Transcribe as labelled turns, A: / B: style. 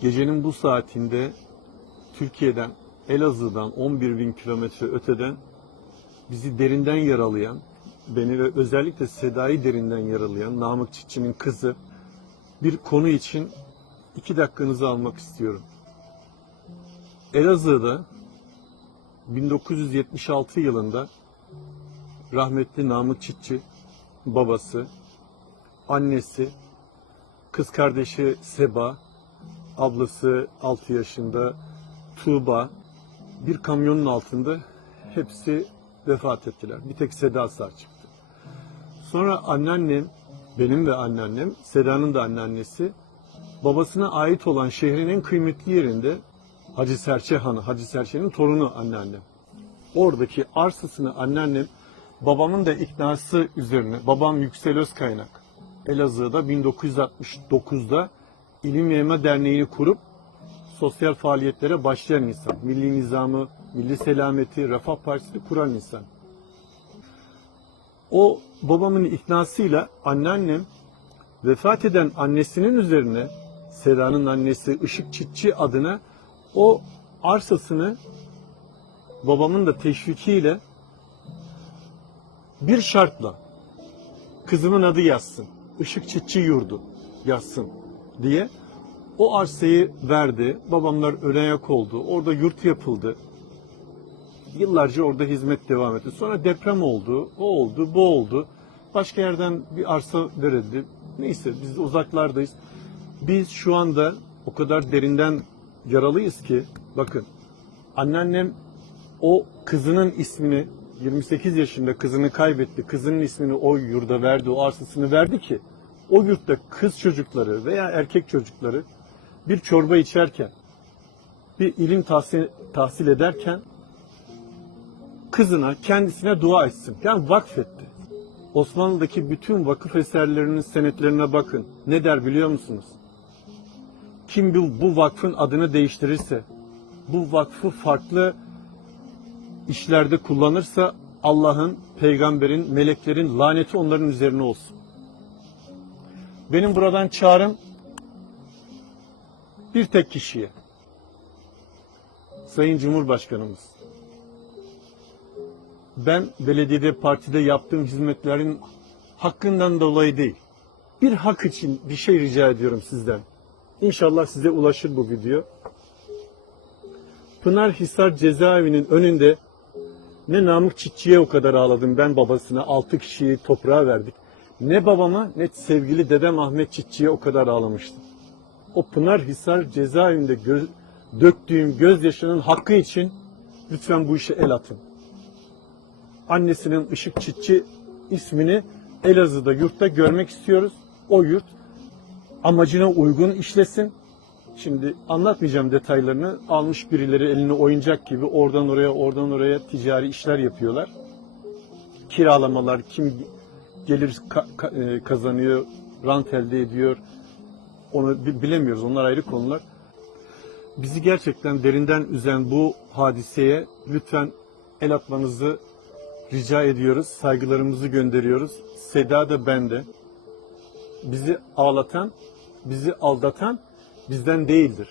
A: Gecenin bu saatinde Türkiye'den, Elazığ'dan 11 bin kilometre öteden bizi derinden yaralayan, beni ve özellikle Seda'yı derinden yaralayan Namık Çiççi'nin kızı bir konu için iki dakikanızı almak istiyorum. Elazığ'da 1976 yılında rahmetli Namık Çiççi babası, annesi, kız kardeşi Seba, ablası 6 yaşında Tuğba bir kamyonun altında hepsi vefat ettiler. Bir tek Seda sağ çıktı. Sonra anneannem, benim ve anneannem, Seda'nın da anneannesi babasına ait olan şehrin en kıymetli yerinde Hacı Serçe Hanı, Hacı Serçe'nin torunu anneannem. Oradaki arsasını anneannem babamın da iknası üzerine, babam Yüksel Özkaynak, Elazığ'da 1969'da İlim Yayma Derneği'ni kurup sosyal faaliyetlere başlayan insan. Milli nizamı, milli selameti, Refah Partisi'ni kuran insan. O babamın iknasıyla anneannem vefat eden annesinin üzerine Seda'nın annesi Işık Çitçi adına o arsasını babamın da teşvikiyle bir şartla kızımın adı yazsın. Işık Çitçi Yurdu yazsın diye o arsayı verdi. Babamlar öne yak oldu. Orada yurt yapıldı. Yıllarca orada hizmet devam etti. Sonra deprem oldu. O oldu, bu oldu. Başka yerden bir arsa verildi. Neyse biz uzaklardayız. Biz şu anda o kadar derinden yaralıyız ki bakın anneannem o kızının ismini 28 yaşında kızını kaybetti. Kızının ismini o yurda verdi, o arsasını verdi ki o yurtta kız çocukları veya erkek çocukları bir çorba içerken, bir ilim tahsil, tahsil ederken kızına, kendisine dua etsin. Yani vakfetti. Osmanlı'daki bütün vakıf eserlerinin senetlerine bakın. Ne der biliyor musunuz? Kim bu, bu vakfın adını değiştirirse, bu vakfı farklı işlerde kullanırsa Allah'ın, peygamberin, meleklerin laneti onların üzerine olsun. Benim buradan çağrım bir tek kişiye. Sayın Cumhurbaşkanımız. Ben belediyede, partide yaptığım hizmetlerin hakkından dolayı değil. Bir hak için bir şey rica ediyorum sizden. İnşallah size ulaşır bu video. Pınarhisar cezaevinin önünde ne Namık Çiççi'ye o kadar ağladım ben babasına altı kişiyi toprağa verdik. Ne babama ne sevgili dedem Ahmet Çiççi'ye o kadar ağlamıştım. O Pınarhisar cezaevinde gö- döktüğüm gözyaşının hakkı için lütfen bu işe el atın. Annesinin Işık Çiççi ismini Elazığ'da yurtta görmek istiyoruz. O yurt amacına uygun işlesin. Şimdi anlatmayacağım detaylarını. Almış birileri eline oyuncak gibi oradan oraya oradan oraya ticari işler yapıyorlar. Kiralamalar kim gelir e, kazanıyor, rant elde ediyor. Onu bi- bilemiyoruz. Onlar ayrı konular. Bizi gerçekten derinden üzen bu hadiseye lütfen el atmanızı rica ediyoruz. Saygılarımızı gönderiyoruz. Seda da ben de. Bizi ağlatan, bizi aldatan bizden değildir.